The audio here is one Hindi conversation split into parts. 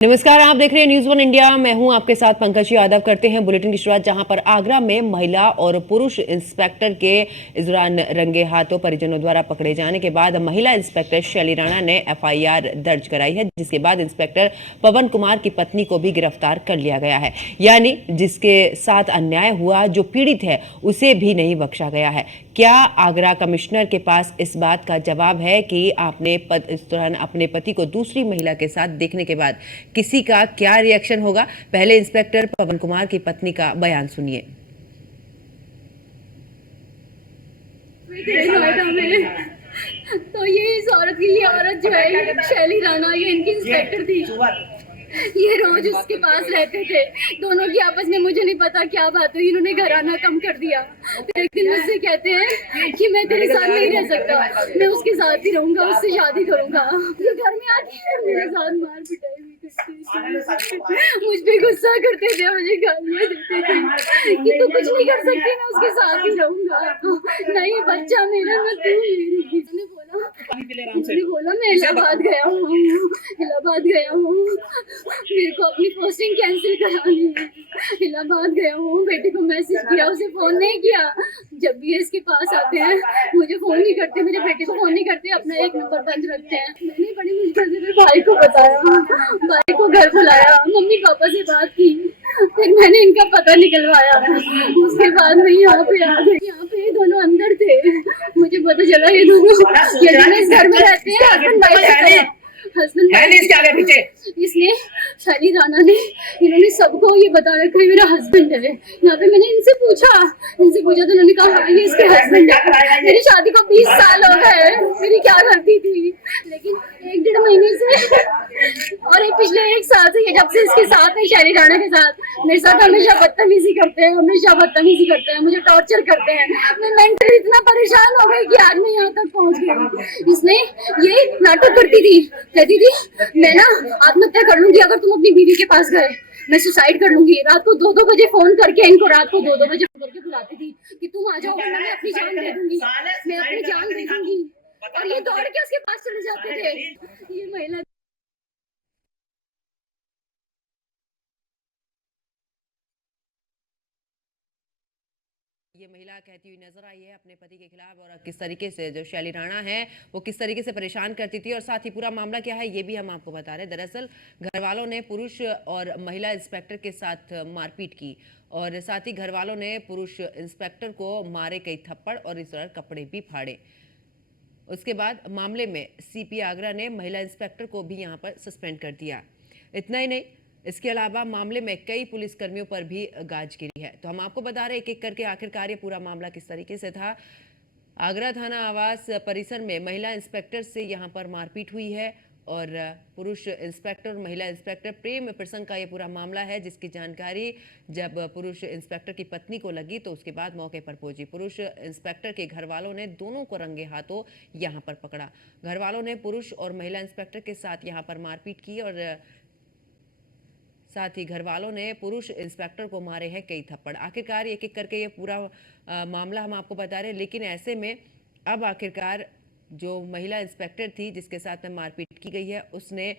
नमस्कार, आप देख रहे हैं न्यूज़ वन इंडिया। मैं हूं आपके साथ पंकज यादव। करते हैं बुलेटिन की शुरुआत, जहां पर आगरा में महिला और पुरुष इंस्पेक्टर के इस दौरान रंगे हाथों परिजनों द्वारा पकड़े जाने के बाद महिला इंस्पेक्टर शैली राणा ने एफआईआर दर्ज कराई है, जिसके बाद इंस्पेक्टर पवन कुमार की पत्नी को भी गिरफ्तार कर लिया गया है। यानी जिसके साथ अन्याय हुआ, जो पीड़ित है, उसे भी नहीं बख्शा गया है। क्या आगरा कमिश्नर के पास इस बात का जवाब है कि आपने इस दौरान अपने पति को दूसरी महिला के साथ देखने के बाद किसी का क्या रिएक्शन होगा? पहले इंस्पेक्टर पवन कुमार की पत्नी का बयान सुनिए। तो ये इस औरत की, ये औरत जो है शैली राणा, ये इनकी इंस्पेक्टर थी। ये रोज उसके पास रहते थे। दोनों की आपस में मुझे नहीं पता क्या बात हुई, इन्होंने घर आना कम कर दिया। एक दिन मुझसे कहते हैं कि मैं तेरे साथ नहीं रह सकता, मैं उसके साथ ही रहूंगा, उससे शादी करूंगा। ये घर में आके मेरे साथ मार पिटाई भी करते, मुझ पे गुस्सा करते थे, मुझे गालियां देते थे कि तू कुछ नहीं कर सकती, मैं उसके साथ ही रहूंगा। नहीं बच्चा मेरा, मैं तू मेरी। मैंने बोला मैं इलाहाबाद गया हूँ, इलाहाबाद गया हूँ, मेरे को अपनी पोस्टिंग कैंसिल करानी है। इलाहाबाद गया हूँ, बेटे को मैसेज किया, उसे फोन नहीं किया। जब भी इसके पास आते हैं मुझे फोन नहीं करते, मेरे बेटे को फोन नहीं करते, अपना एक नंबर बंद रखते हैं। मैंने बड़ी मुश्किल से मेरे भाई को बताया, भाई को घर बुलाया, मम्मी पापा से बात की, फिर मैंने इनका पता निकलवाया। उसके बाद मैं यहाँ पे आ गई। यहाँ पे ये दोनों अंदर थे, मुझे पता चला ये दोनों इस घर में रहते हैं, हस्बैंड वाइफ। इसने शैली राणा ने, इन्होंने सबको ये बता रखा है मेरा हस्बैंड है। यहाँ पे मैंने इनसे पूछा तो उन्होंने कहा हाँ ये इसके हस्बैंड है। मेरी शादी को 20 साल हो गए, मेरी क्या गलती थी। लेकिन 1-1.5 महीने से और ये पिछले 1 साल से, ये जब से इसके साथ है, शैली राणा के साथ, मेरे साथ हमेशा बदतमीजी करते हैं, मुझे टॉर्चर करते हैं। मैं मेंटली इतना परेशान हो गई कि आज मैं यहाँ तक पहुँच गई। इसने ये नाटक करती थी, कहती थी मैं ना आत्महत्या कर लूंगी अगर तुम अपनी बीवी के पास गए, मैं सुसाइड कर लूंगी। रात को 2-2 बजे फोन करके इनको, रात को 2-2 बजे फोन करके बुलाती थी कि तुम आ जाओ, मैं अपनी जान दे दूंगी, मैं अपनी जान दे दूंगी। और ये दौड़ के उसके पास चले जाते थे। ये महिला ये महिला कहती हुई नजर आई है अपने पति के खिलाफ, और किस तरीके से जो शैली राणा है वो किस तरीके से परेशान करती थी, और साथ ही पूरा मामला क्या है ये भी हम आपको बता रहे हैं। दरअसल घर वालों ने पुरुष और महिला इंस्पेक्टर के साथ मारपीट की, और साथ ही घर वालों ने पुरुष इंस्पेक्टर को मारे कई थप्पड़ और इस तरह कपड़े भी फाड़े। उसके बाद मामले में सीपी आगरा ने महिला इंस्पेक्टर को भी यहाँ पर सस्पेंड कर दिया। इतना ही नहीं, इसके अलावा मामले में कई पुलिसकर्मियों पर भी गाज गिरी है। तो हम आपको बता रहे हैं एक एक करके आखिरकार ये पूरा मामला किस तरीके से था। आगरा थाना आवास परिसर में महिला इंस्पेक्टर से यहाँ पर मारपीट हुई है, और पुरुष इंस्पेक्टर और महिला इंस्पेक्टर प्रेम प्रसंग का ये पूरा मामला है, जिसकी जानकारी जब पुरुष इंस्पेक्टर की पत्नी को लगी तो उसके बाद मौके पर पहुंची। पुरुष इंस्पेक्टर के घर वालों ने दोनों को रंगे हाथों यहाँ पर पकड़ा। घर वालों ने पुरुष और महिला इंस्पेक्टर के साथ यहाँ पर मारपीट की, और साथ ही घर वालों ने पुरुष इंस्पेक्टर को मारे हैं कई थप्पड़। आखिरकार एक एक करके ये पूरा मामला हम आपको बता रहे हैं। लेकिन ऐसे में अब आखिरकार जो महिला इंस्पेक्टर थी जिसके साथ में मारपीट की गई है, उसने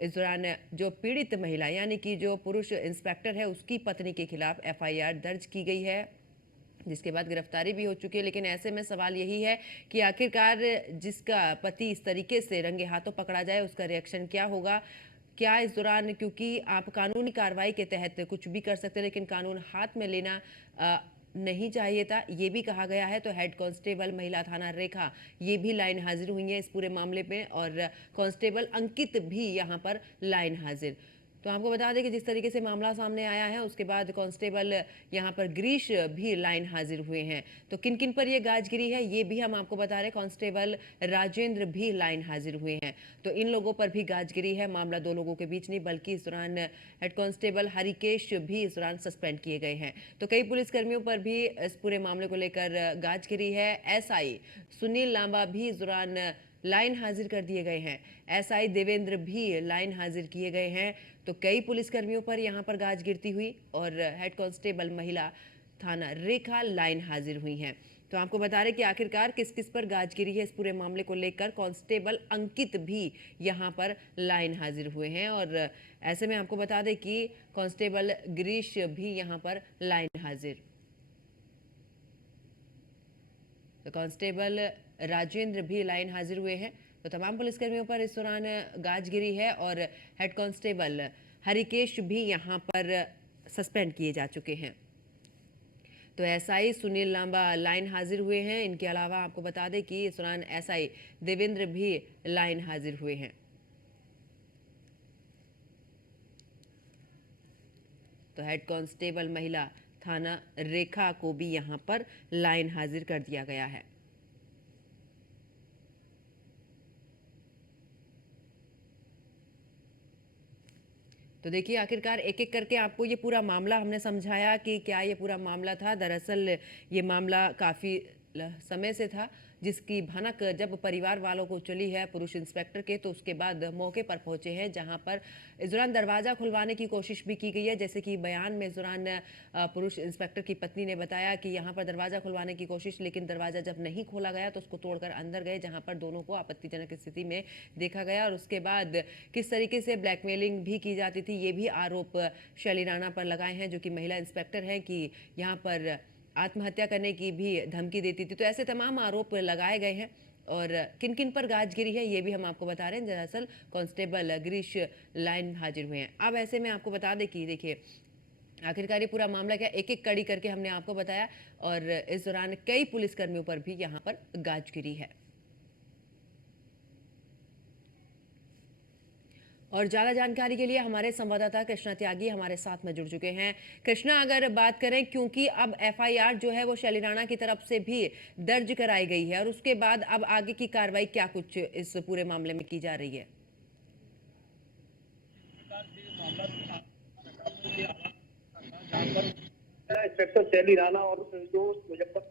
इस दौरान जो पीड़ित महिला यानी कि जो पुरुष इंस्पेक्टर है उसकी पत्नी के खिलाफ एफआईआर दर्ज की गई है, जिसके बाद गिरफ्तारी भी हो चुकी है। लेकिन ऐसे में सवाल यही है कि आखिरकार जिसका पति इस तरीके से रंगे हाथों पकड़ा जाए उसका रिएक्शन क्या होगा। क्या इस दौरान, क्योंकि आप कानूनी कार्रवाई के तहत कुछ भी कर सकते हैं, लेकिन कानून हाथ में लेना नहीं चाहिए था, ये भी कहा गया है। तो हेड कांस्टेबल महिला थाना रेखा ये भी लाइन हाजिर हुई है इस पूरे मामले में, और कांस्टेबल अंकित भी यहाँ पर लाइन हाजिर। तो आपको बता दें कि जिस तरीके से मामला सामने आया है उसके बाद कांस्टेबल यहाँ पर गिरीश भी लाइन हाजिर हुए हैं। तो किन किन पर ये गाजगिरी है ये भी हम आपको बता रहे हैं। कांस्टेबल राजेंद्र भी लाइन हाजिर हुए हैं, तो इन लोगों पर भी गाजगिरी है। मामला 2 लोगों के बीच नहीं, बल्कि इस दौरान हेड कांस्टेबल हरिकेश भी इस दौरान सस्पेंड किए गए हैं। तो कई पुलिसकर्मियों पर भी इस पूरे मामले को लेकर गाजगिरी है। एसआई सुनील लांबा भी इस दौरान लाइन हाजिर कर दिए गए हैं। एसआई देवेंद्र भी लाइन हाजिर किए गए हैं। तो कई पुलिसकर्मियों पर यहाँ पर गाज गिरती हुई, और हेड कांस्टेबल महिला थाना रेखा लाइन हाजिर हुई हैं। तो आपको बता रहे कि आखिरकार किस किस पर गाजगिरी है, इस पूरे मामले को लेकर कांस्टेबल अंकित भी यहां पर लाइन हाजिर हुए हैं। और ऐसे में आपको बता दें कि कांस्टेबल गिरीश भी यहां पर लाइन हाजिर। तो कांस्टेबल राजेंद्र भी लाइन हाजिर हुए हैं। तो तमाम पुलिसकर्मियों पर इस दौरान गाजगिरी है और हेड कांस्टेबल हरिकेश भी यहां पर सस्पेंड किए जा चुके हैं। तो एसआई सुनील लांबा लाइन हाजिर हुए हैं। इनके अलावा आपको बता दें कि इस दौरान एसआई देवेंद्र भी लाइन हाजिर हुए हैं। तो हेड कांस्टेबल महिला थाना रेखा को भी यहां पर लाइन हाजिर कर दिया गया है। तो देखिए आखिरकार एक एक करके आपको ये पूरा मामला हमने समझाया कि क्या ये पूरा मामला था। दरअसल ये मामला काफ़ी समय से था, जिसकी भनक जब परिवार वालों को चली है पुरुष इंस्पेक्टर के, तो उसके बाद मौके पर पहुंचे हैं, जहां पर इस दौरान दरवाज़ा खुलवाने की कोशिश भी की गई है। जैसे कि बयान में इस दौरान पुरुष इंस्पेक्टर की पत्नी ने बताया कि यहां पर दरवाज़ा खुलवाने की कोशिश, लेकिन दरवाज़ा जब नहीं खोला गया तो उसको तोड़कर अंदर गए, जहां पर दोनों को आपत्तिजनक स्थिति में देखा गया। और उसके बाद किस तरीके से ब्लैकमेलिंग भी की जाती थी, ये भी आरोप शैली राणा पर लगाए हैं, जो कि महिला इंस्पेक्टर हैं, कि यहाँ पर आत्महत्या करने की भी धमकी देती थी। तो ऐसे तमाम आरोप लगाए गए हैं। और किन किन पर गाजगिरी है ये भी हम आपको बता रहे हैं। दरअसल कांस्टेबल गिरीश लाइन हाजिर हुए हैं। अब ऐसे में आपको बता दें कि देखिए आखिरकार ये पूरा मामला क्या, एक एक कड़ी करके हमने आपको बताया। और इस दौरान कई पुलिसकर्मियों पर भी यहाँ पर गाजगिरी है। और ज़्यादा जानकारी के लिए हमारे संवाददाता कृष्णा त्यागी हमारे साथ में जुड़ चुके हैं। कृष्णा, अगर बात करें, क्योंकि अब एफआईआर जो है वो शैली राणा की तरफ से भी दर्ज कराई गई है, और उसके बाद अब आगे की कार्रवाई क्या कुछ इस पूरे मामले में की जा रही है? इंस्पेक्टर शैली राणा और जो मुजफ्फर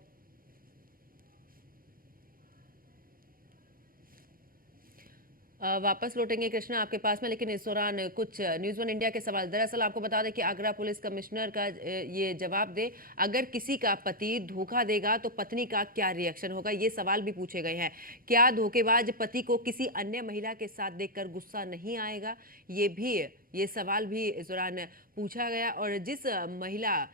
वापस लौटेंगे कृष्णा आपके पास में, लेकिन इस दौरान कुछ न्यूज़ वन इंडिया के सवाल। दरअसल आपको बता दें कि आगरा पुलिस कमिश्नर का ये जवाब दे, अगर किसी का पति धोखा देगा तो पत्नी का क्या रिएक्शन होगा, ये सवाल भी पूछे गए हैं। क्या धोखेबाज पति को किसी अन्य महिला के साथ देखकर गुस्सा नहीं आएगा, ये सवाल भी इस दौरान पूछा गया। और जिस महिला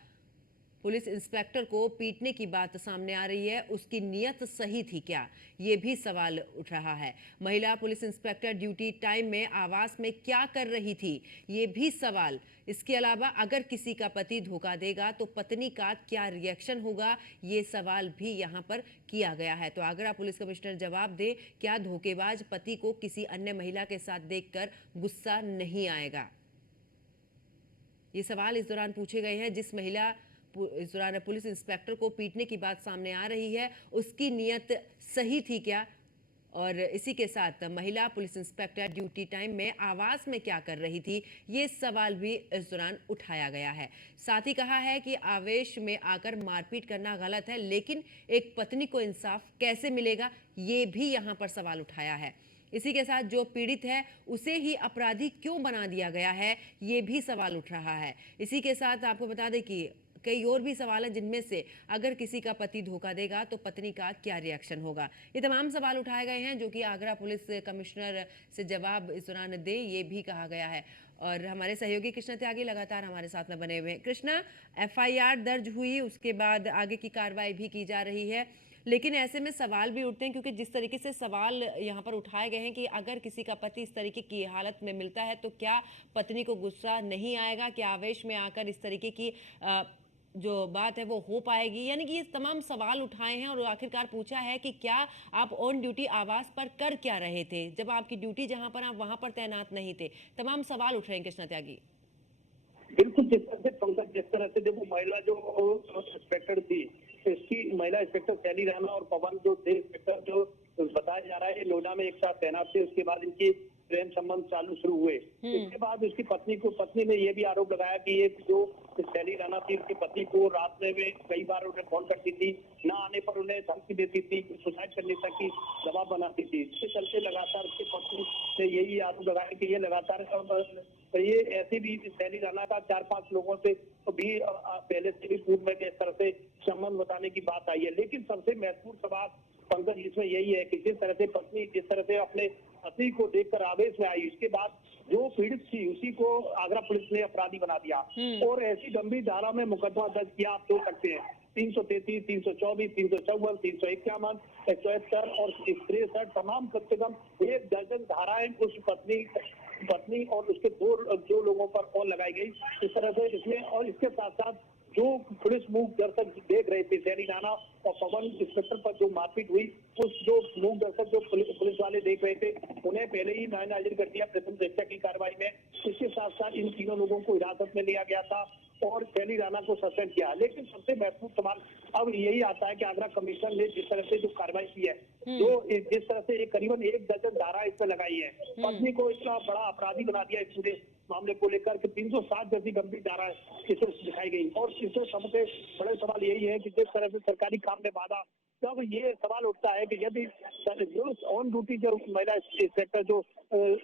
पुलिस इंस्पेक्टर को पीटने की बात सामने आ रही है, उसकी नीयत सही थी क्या, ये भी सवाल उठ रहा है। महिला पुलिस इंस्पेक्टर ड्यूटी टाइम में आवास में क्या कर रही थी, ये भी सवाल। इसके अलावा अगर किसी का पति धोखा देगा तो पत्नी का क्या रिएक्शन होगा, ये सवाल भी यहाँ पर किया गया है। तो आगरा पुलिस कमिश्नर जवाब दे, क्या धोखेबाज पति को किसी अन्य महिला के साथ देखकर गुस्सा नहीं आएगा, ये सवाल इस दौरान पूछे गए हैं। जिस महिला इस दौरान पुलिस इंस्पेक्टर को पीटने की बात सामने आ रही है, उसकी नीयत सही थी क्या, और इसी के साथ महिला पुलिस इंस्पेक्टर ड्यूटी टाइम में आवास में क्या कर रही थी, ये सवाल भी इस दौरान उठाया गया है। साथ ही कहा है कि आवेश में आकर मारपीट करना गलत है, लेकिन एक पत्नी को इंसाफ कैसे मिलेगा, ये भी यहाँ पर सवाल उठाया है। इसी के साथ जो पीड़ित है उसे ही अपराधी क्यों बना दिया गया है, ये भी सवाल उठ रहा है। इसी के साथ आपको बता दें कि कई और भी सवाल हैं, जिनमें से अगर किसी का पति धोखा देगा तो पत्नी का क्या रिएक्शन होगा, ये तमाम सवाल उठाए गए हैं, जो कि आगरा पुलिस कमिश्नर से जवाब इस दौरान दे, ये भी कहा गया है। और हमारे सहयोगी कृष्णा त्यागी लगातार हमारे साथ में बने हुए हैं। कृष्णा, एफआईआर दर्ज हुई, उसके बाद आगे की कार्रवाई भी की जा रही है, लेकिन ऐसे में सवाल भी उठते हैं, क्योंकि जिस तरीके से सवाल यहाँ पर उठाए गए हैं कि अगर किसी का पति इस तरीके की हालत में मिलता है तो क्या पत्नी को गुस्सा नहीं आएगा, क्या आवेश में आकर इस तरीके की जो बात है वो हो पाएगी, यानी कि ये तमाम सवाल उठाए हैं। और आखिरकार पूछा है कि क्या आप ऑन ड्यूटी आवास पर कर क्या रहे थे, जब आपकी ड्यूटी जहां पर आप वहां पर तैनात नहीं थे। तमाम सवाल उठ रहे हैं कृष्णा त्यागी। बिल्कुल जिस तरह से देखो, महिला जो इंस्पेक्टर थी, इसकी महिला इंस्पेक्टर शैली राणा और पवन जो थे इंस्पेक्टर, जो बताया जा रहा है लोडा में एक साथ तैनात थे। उसके बाद इनकी प्रेम संबंध चालू शुरू हुए। इसके बाद उसकी पत्नी ने ये भी आरोप लगाया कि ये जो शैली राणा थी, उसकी पत्नी को रात में कई बार उन्हें फोन करती थी, ना आने पर उन्हें धमकी देती थी, सुसाइड करने तक की दबाव बनाती थी। इसके चलते लगातार उसकी पत्नी ने यही आरोप लगाया कि ये लगातार ये ऐसी भी शैली राणा का 4-5 लोगों से भी पहले से भी पूर्व में इस तरह से संबंध बताने की बात आई है। लेकिन सबसे महत्वपूर्ण सवाल पंकज इसमें यही है कि जिस तरह से पत्नी जिस तरह से अपने पति को देखकर आवेश में आई, उसके बाद जो पीड़ित थी उसी को आगरा पुलिस ने अपराधी बना दिया और ऐसी गंभीर धारा में मुकदमा दर्ज किया। आप सोच सकते हैं 333, 324, 354, 351, 171 और 63 तमाम कम से कम 1 दर्जन धाराएं उस पत्नी और उसके दो लोगों पर और लगाई गई। इस तरह से इसमें और इसके साथ साथ जो पुलिस मूक दर्शक देख रहे थे, शैली राणा और पवन इंस्पेक्टर पर जो मारपीट हुई, उस जो मूक दर्शक जो पुलिस वाले देख रहे थे, उन्हें पहले ही नामजद कर दिया प्रथम दृष्टया की कार्रवाई में। इसके साथ साथ इन तीनों लोगों को हिरासत में लिया गया था और शैली राणा को सस्पेंड किया। लेकिन सबसे महत्वपूर्ण सवाल अब यही आता है कि आगरा कमिश्नर ने जिस तरह से जो कार्रवाई की है, जो जिस तरह से करीबन 1 दर्जन धारा इसमें लगाई है, पत्नी को इतना बड़ा अपराधी बना दिया इस पूरे मामले को लेकर कि 307 जैसी गंभीर धारा इसमें दिखाई गई। और इससे सबसे बड़े सवाल यही है कि जिस तरह से सरकारी काम में बाधा, तब ये सवाल उठता है कि यदि जो ऑन ड्यूटी जो महिला इंस्पेक्टर जो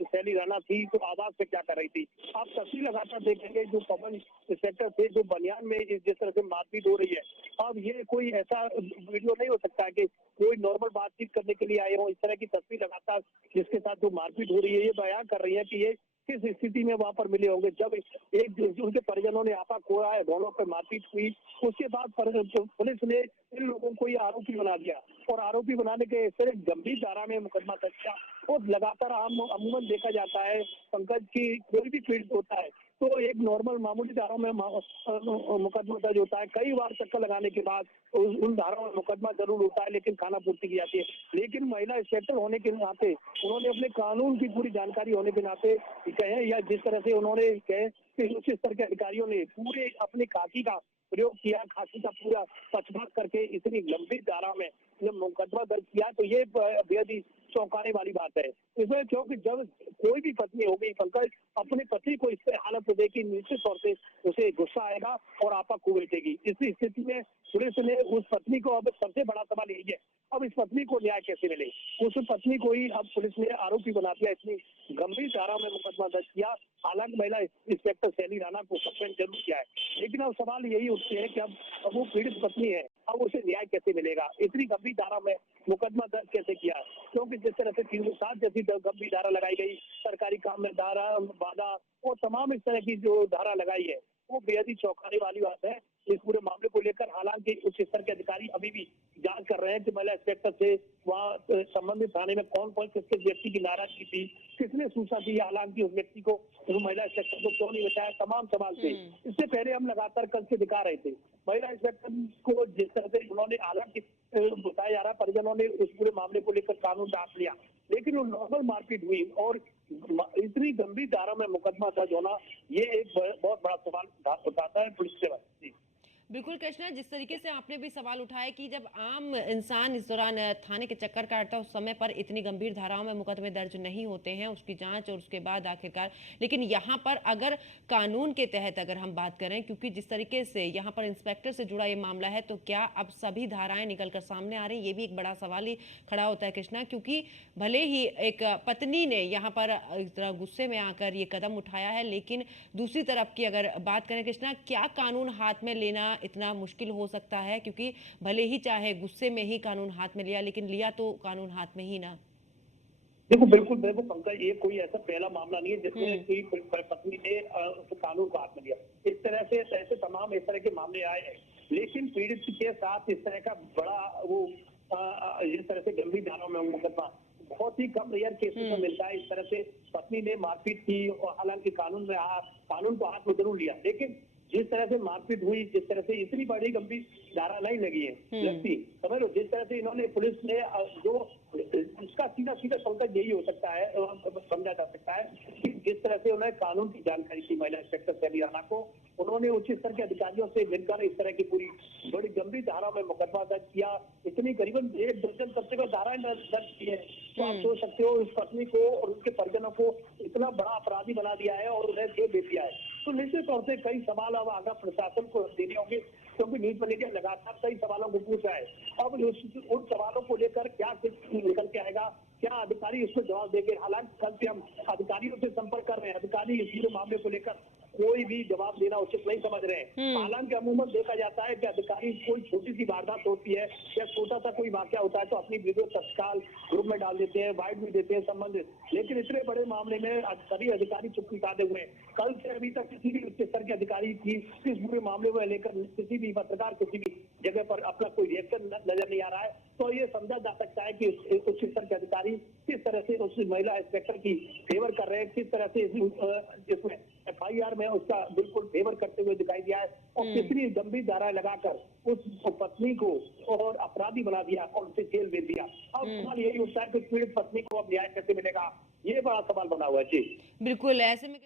शैली राणा थी, तो आवाज से क्या कर रही थी। आप तस्वीर लगातार देखेंगे जो पवन इंस्पेक्टर थे, जो बनियान में जिस तरह से मारपीट हो रही है, अब ये कोई ऐसा वीडियो नहीं हो सकता है कि कोई नॉर्मल बातचीत करने के लिए आए हो। इस तरह की तस्वीर लगातार जिसके साथ जो मारपीट हो रही है, ये बयान कर रही है कि ये किस स्थिति में वहां पर मिले होंगे जब एक उनके परिजनों ने आपा खोया है, दोनों पर मारपीट हुई। उसके बाद पुलिस ने इन लोगों को ये आरोपी बना दिया और आरोपी बनाने के इस तरह गंभीर धारा में मुकदमा दर्ज किया। और लगातार अमूमन देखा जाता है पंकज की कोई भी पीड़ित होता है तो एक नॉर्मल मामूली धाराओं में मुकदमा दर्ज होता है। कई बार चक्कर लगाने के बाद उन धाराओं में मुकदमा जरूर होता है, लेकिन खाना पूर्ति की जाती है। लेकिन महिला इंस्पेक्टर होने के नाते उन्होंने अपने कानून की पूरी जानकारी होने के नाते कहे, या जिस तरह से उन्होंने कहे कि उच्च स्तर के अधिकारियों ने पूरे अपनी खाकी का प्रयोग किया, खाकी का पूरा पक्षपात करके इतनी गंभीर धारा में मुकदमा दर्ज किया, तो ये बेहद ही चौंकाने वाली बात है इसमें। क्योंकि जब कोई भी पत्नी होगी पंकज, अपने पति को इस हालत में देखी, निश्चित तौर से उसे गुस्सा आएगा और आपा खो बैठेगी। इस स्थिति में पुलिस ने उस पत्नी को, अब सबसे बड़ा सवाल यही है, अब इस पत्नी को न्याय कैसे मिले। उस पत्नी को ही अब पुलिस ने आरोपी बना दिया, इतनी गंभीर धारा में मुकदमा दर्ज किया। हालांकि महिला इंस्पेक्टर शैली राणा को सस्पेंड जरूर किया है, लेकिन अब सवाल यही उठते हैं कि अब वो पीड़ित पत्नी है, अब उसे न्याय कैसे मिलेगा। इतनी गंभीर धारा में मुकदमा दर्ज कैसे किया, क्योंकि जिस तरह से 307 जैसी गंभीर धारा लगाई गई, सरकारी काम में धारा बाधा और तमाम इस तरह की जो धारा लगाई है, वो बेहद ही चौंकाने वाली बात है इस पूरे मामले को लेकर। हालांकि उच्च स्तर के अधिकारी अभी भी जांच कर रहे हैं कि महिला इंस्पेक्टर से वहाँ संबंधित थाने में कौन कौन किसके व्यक्ति की नाराजगी थी, किसने सूचना दी, हालांकि उस व्यक्ति को, महिला इंस्पेक्टर को क्यों नहीं बचाया, तमाम सवाल थे। इससे पहले हम लगातार कल से दिखा रहे थे महिला इंस्पेक्टर को जिस तरह से उन्होंने, हालांकि बताया जा रहा परिजनों ने उस पूरे मामले को लेकर कानून डांट लिया, लेकिन वो नॉर्मल मारपीट हुई और इतनी गंभीर धारा में मुकदमा दर्ज होना, ये एक बहुत बड़ा सवाल उठाता है पुलिस से। बिल्कुल कृष्णा, जिस तरीके से आपने भी सवाल उठाया कि जब आम इंसान इस दौरान थाने के चक्कर काटता है, उस समय पर इतनी गंभीर धाराओं में मुकदमे दर्ज नहीं होते हैं, उसकी जांच और उसके बाद आखिरकार, लेकिन यहाँ पर अगर कानून के तहत अगर हम बात करें, क्योंकि जिस तरीके से यहाँ पर इंस्पेक्टर से जुड़ा ये मामला है, तो क्या अब सभी धाराएं निकलकर सामने आ रही हैं, ये भी एक बड़ा सवाल ही खड़ा होता है कृष्णा। क्योंकि भले ही एक पत्नी ने यहाँ पर इस तरह गुस्से में आकर ये कदम उठाया है, लेकिन दूसरी तरफ की अगर बात करें कृष्णा, क्या कानून हाथ में लेना इतना मुश्किल हो सकता है, क्योंकि भले ही चाहे गुस्से में ही कानून हाथ में लिया, लेकिन लिया तो कानून हाथ में ही ना। देखो बिल्कुल पंकज, ये कोई ऐसा पहला मामला नहीं है जिसमें कोई पत्नी ने कानून को हाथ में लिया। इस तरह से ऐसे तमाम इस तरह के मामले आए हैं, लेकिन पीड़ित के साथ इस तरह का बड़ा वो इस तरह से गंभीर धाराओं में मुकदमा बहुत ही कम रेयर केसेस में मिलता है। इस तरह से पत्नी ने मारपीट की और हालांकि कानून को हाथ में जरूर लिया, लेकिन जिस तरह से मारपीट हुई, जिस तरह से इतनी बड़ी गंभीर धारा नहीं लगी है लगती, समझ लो। जिस तरह से इन्होंने पुलिस ने जो इसका सीधा पंकज यही हो सकता है, समझा जा सकता है कि जिस तरह से उन्हें कानून की जानकारी थी महिला इंस्पेक्टर शैली राणा को, उन्होंने उच्च स्तर के अधिकारियों से मिलकर इस तरह की पूरी बड़ी गंभीर धारा में मुकदमा दर्ज किया। इतनी करीबन 1 दर्जन कम से कम धाराएं दर्ज की है। तो आप सोच सकते हो इस पत्नी को और उसके परिजनों को तौर से कई सवाल अब आगा प्रशासन को देने होंगे, क्योंकि न्यूज मीडिया लगातार कई सवालों को पूछ रहा है। अब उन सवालों को लेकर क्या निकल के आएगा, क्या अधिकारी इसको जवाब देंगे। हालांकि कल से हम अधिकारियों से संपर्क कर रहे हैं, अधिकारी इस पूरे मामले को लेकर कोई भी जवाब देना उचित नहीं समझ रहे हैं। हालांकि अमूमन देखा जाता है कि अधिकारी कोई छोटी सी वारदात होती है या छोटा सा कोई वाक्य होता है तो अपनी वीडियो तत्काल ग्रुप में डाल देते हैं, वाइट भी देते हैं संबंधित, लेकिन इतने बड़े मामले में सभी अधिकारी चुप्पी साधे हुए हैं। कल से अभी तक किसी भी उच्च स्तर के अधिकारी की इस पूरे मामले को लेकर किसी भी पत्रकार किसी भी जगह पर अपना कोई रिएक्शन नजर नहीं आ रहा है। तो ये समझा जा सकता है कि उच्च स्तर के अधिकारी किस तरह से उस महिला इंस्पेक्टर की फेवर कर रहे हैं, किस तरह से जिसमें FIR में उसका बिल्कुल फेवर करते हुए दिखाई दिया है और कितनी गंभीर धाराएं लगाकर उस पत्नी को और अपराधी बना दिया और उसे जेल भेज दिया। अब सवाल यही उठता है कि पीड़ित पत्नी को अब न्याय कैसे मिलेगा, ये बड़ा सवाल बना हुआ है। जी बिल्कुल, ऐसे में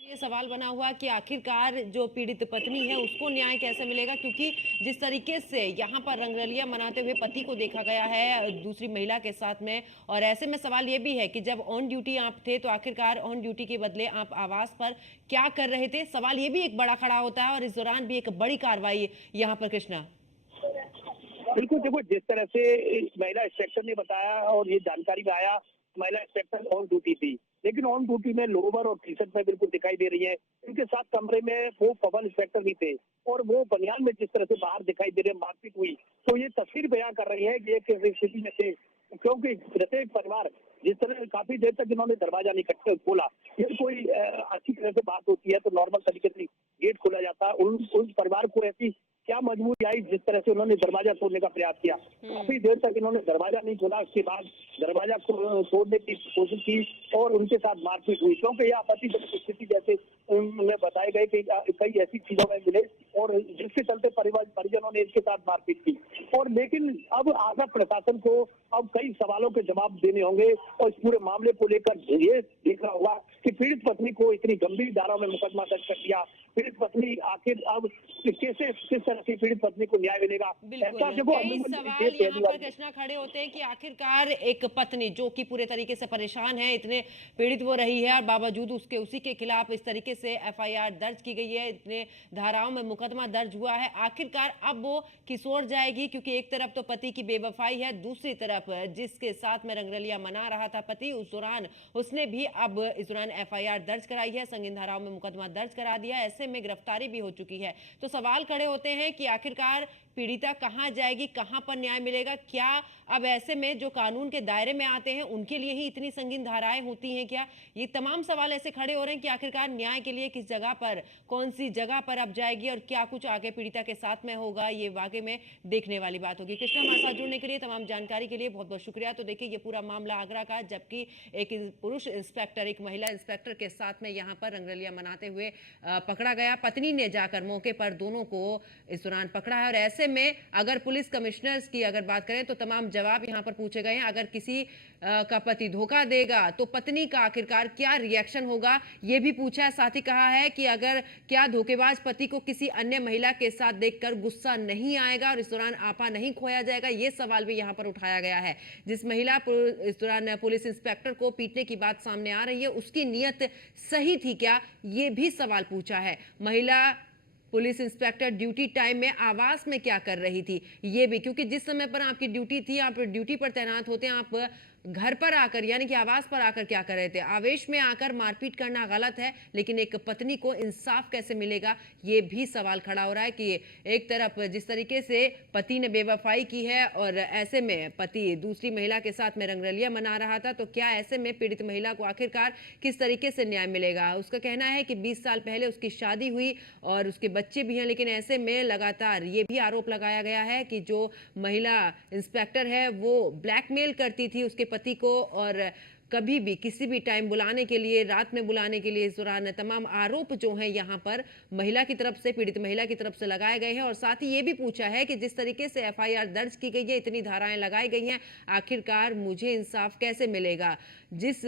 ये सवाल बना हुआ कि आखिरकार जो पीड़ित पत्नी है उसको न्याय कैसे मिलेगा, क्योंकि जिस तरीके से यहाँ पर रंगरलिया मनाते हुए पति को देखा गया है दूसरी महिला के साथ में, और ऐसे में सवाल ये भी है कि जब ऑन ड्यूटी आप थे तो आखिरकार ऑन ड्यूटी के बदले आप आवास पर क्या कर रहे थे, सवाल ये भी एक बड़ा खड़ा होता है। और इस दौरान भी एक बड़ी कार्रवाई यहाँ पर कृष्णा। बिल्कुल, देखो जिस तरह से महिला इंस्पेक्टर ने बताया और ये जानकारी में आया, महिला इंस्पेक्टर ऑन ड्यूटी थी, लेकिन ऑन ड्यूटी में लोवर और टी शर्ट में बिल्कुल दिखाई दे रही है। इनके साथ कमरे में वो पवन इंस्पेक्टर भी थे और वो बनियान में जिस तरह से बाहर दिखाई दे रहे, मारपीट हुई, तो ये तस्वीर बयां कर रही है कि एक स्थिति में थे, क्योंकि प्रत्येक परिवार जिस तरह काफी देर तक इन्होंने दरवाजा नहीं खोला, ये कोई अच्छी तरह से बात होती है तो नॉर्मल तरीके से गेट खोला जाता है। उस परिवार को ऐसी क्या मजबूरी आई जिस तरह से उन्होंने दरवाजा तोड़ने का प्रयास किया। काफी देर तक इन्होंने दरवाजा नहीं खोला, उसके बाद दरवाजा तोड़ने की कोशिश की और उनके साथ मारपीट हुई, क्योंकि यह आपत्तिजनक स्थिति जैसे उन्हें बताए गए कि कई ऐसी चीजों में मिले और जिसके चलते परिजनों ने इनके साथ मारपीट की। और लेकिन अब आगा प्रशासन को अब कई सवालों के जवाब देने होंगे और इस पूरे मामले को लेकर ये देखना होगा कि पीड़ित पत्नी को इतनी गंभीर धाराओं में मुकदमा दर्ज कर दिया, पीड़ित पत्नी आखिर अब किस तरह से पीड़ित पत्नी को न्याय मिलेगा। बिल्कुल, कई सवाल यहाँ पर कृष्णा खड़े होते हैं कि आखिरकार एक पत्नी जो कि पूरे तरीके से परेशान है, इतने पीड़ित वो रही है और बावजूद उसके उसी के खिलाफ इस तरीके से FIR दर्ज की गई है, इतने धाराओं में मुकदमा दर्ज हुआ है, आखिरकार अब वो किशोर जाएगी, क्योंकि एक तरफ तो पति की बेवफाई है, दूसरी तरफ जिसके साथ में रंगरलिया मना रहा था पति, उस दौरान उसने भी अब इस दौरान FIR दर्ज कराई है, संगीन धाराओं में मुकदमा दर्ज करा दिया, ऐसे में गिरफ्तारी भी हो चुकी है। तो सवाल खड़े होते हैं कि आखिरकार पीड़िता कहां जाएगी, कहां पर न्याय मिलेगा, क्या अब ऐसे में जो कानून के दायरे में आते हैं उनके लिए ही इतनी संगीन धाराएं होती हैं क्या? ये तमाम सवाल ऐसे खड़े हो रहे हैं कि आखिरकार न्याय के लिए किस जगह पर, कौन सी जगह पर अब जाएगी और क्या कुछ आगे पीड़िता के साथ में होगा, ये वाकई में देखने वाली बात होगी। कृष्णा, हमारे साथ जुड़ने के लिए, तमाम जानकारी के लिए बहुत बहुत शुक्रिया। तो देखिए, ये पूरा मामला आगरा का, जबकि एक पुरुष इंस्पेक्टर एक महिला इंस्पेक्टर के साथ में यहाँ पर रंगरलिया मनाते हुए पकड़ा गया, पत्नी ने जाकर मौके पर दोनों को इस दौरान पकड़ा है। और ऐसे में अगर पुलिस कमिश्नर्स की अगर बात करें तो तमाम जवाब यहां पर पूछे गए हैं। अगर किसी का पति धोखा देगा तो पत्नी का आखिरकार क्या रिएक्शन होगा, यह भी पूछा है। साथ ही कहा है कि अगर क्या धोखेबाज पति को किसी अन्य महिला के साथ देखकर गुस्सा नहीं आएगा और इस दौरान आपा नहीं खोया जाएगा, यह सवाल भी यहां पर उठाया गया है। जिस महिला इस दौरान पुलिस इंस्पेक्टर को पीटने की बात सामने आ रही है, उसकी नीयत सही थी क्या, यह भी सवाल पूछा है। महिला पुलिस इंस्पेक्टर ड्यूटी टाइम में आवास में क्या कर रही थी, ये भी, क्योंकि जिस समय पर आपकी ड्यूटी थी, आप ड्यूटी पर तैनात होते हैं, आप घर पर आकर यानी कि आवास पर आकर क्या कर रहे थे। आवेश में आकर मारपीट करना गलत है, लेकिन एक पत्नी को इंसाफ कैसे मिलेगा, ये भी सवाल खड़ा हो रहा है कि एक तरफ जिस तरीके से पति ने बेवफाई की है और ऐसे में पति दूसरी महिला के साथ में रंगरलिया मना रहा था, तो क्या ऐसे में पीड़ित महिला को आखिरकार किस तरीके से न्याय मिलेगा। उसका कहना है कि 20 साल पहले उसकी शादी हुई और उसके बच्चे भी हैं, लेकिन ऐसे में लगातार ये भी आरोप लगाया गया है कि जो महिला इंस्पेक्टर है वो ब्लैकमेल करती थी उसके पति को, और कभी भी किसी भी टाइम बुलाने के लिए, रात में बुलाने के लिए। इस दौरान तमाम आरोप जो हैं यहाँ पर महिला की तरफ से, पीड़ित महिला की तरफ से लगाए गए हैं। और साथ ही ये भी पूछा है कि जिस तरीके से FIR दर्ज की गई है, इतनी धाराएं लगाई गई हैं, आखिरकार मुझे इंसाफ कैसे मिलेगा। जिस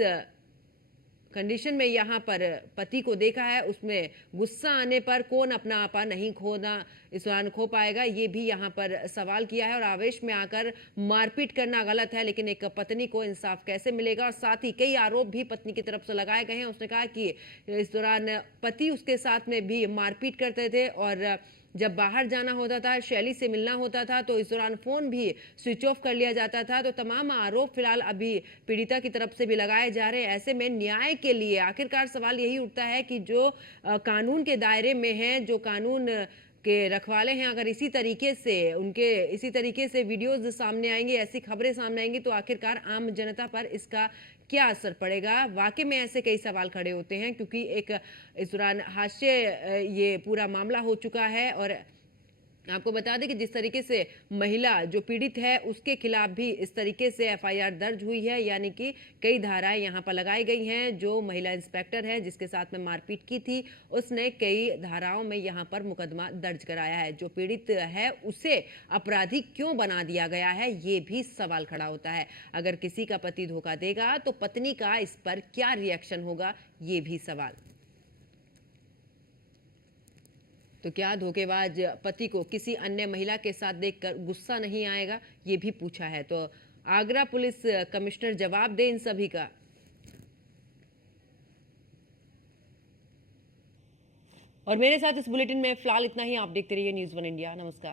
कंडीशन में यहाँ पर पति को देखा है, उसमें गुस्सा आने पर कौन अपना आपा नहीं खोना इस दौरान खो पाएगा, ये भी यहाँ पर सवाल किया है। और आवेश में आकर मारपीट करना गलत है, लेकिन एक पत्नी को इंसाफ कैसे मिलेगा। और साथ ही कई आरोप भी पत्नी की तरफ से लगाए गए हैं। उसने कहा कि इस दौरान पति उसके साथ में भी मारपीट करते थे और जब बाहर जाना होता था, शैली से मिलना होता था, तो इस दौरान फोन भी स्विच ऑफ कर लिया जाता था। तो तमाम आरोप फिलहाल अभी पीड़िता की तरफ से भी लगाए जा रहे हैं। ऐसे में न्याय के लिए आखिरकार सवाल यही उठता है कि जो कानून के दायरे में हैं, जो कानून के रखवाले हैं, अगर इसी तरीके से वीडियोज सामने आएंगी, ऐसी खबरें सामने आएंगी, तो आखिरकार आम जनता पर इसका क्या असर पड़ेगा। वाकई में ऐसे कई सवाल खड़े होते हैं, क्योंकि एक इस दौरान हास्य ये पूरा मामला हो चुका है। और आपको बता दें कि जिस तरीके से महिला जो पीड़ित है उसके खिलाफ भी इस तरीके से एफआईआर दर्ज हुई है, यानी कि कई धाराएं यहां पर लगाई गई हैं। जो महिला इंस्पेक्टर है जिसके साथ में मारपीट की थी, उसने कई धाराओं में यहां पर मुकदमा दर्ज कराया है। जो पीड़ित है उसे अपराधी क्यों बना दिया गया है, ये भी सवाल खड़ा होता है। अगर किसी का पति धोखा देगा तो पत्नी का इस पर क्या रिएक्शन होगा, ये भी सवाल। तो क्या धोखेबाज पति को किसी अन्य महिला के साथ देखकर गुस्सा नहीं आएगा, ये भी पूछा है। तो आगरा पुलिस कमिश्नर जवाब दे इन सभी का। और मेरे साथ इस बुलेटिन में फिलहाल इतना ही। आप देखते रहिए न्यूज़ 1 इंडिया। नमस्कार।